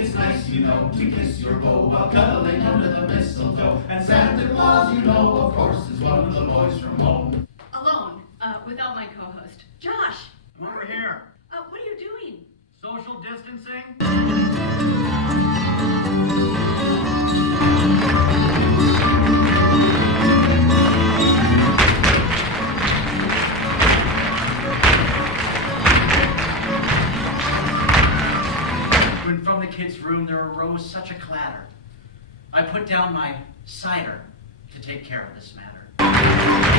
It's nice, you know, to kiss your beau while cuddling under the mistletoe. And Santa Claus, you know, of course, is one of the boys from home. Alone, without my co-host. Josh! I'm over here. What are you doing? Social distancing? When from the kids' room there arose such a clatter, I put down my cider to take care of this matter.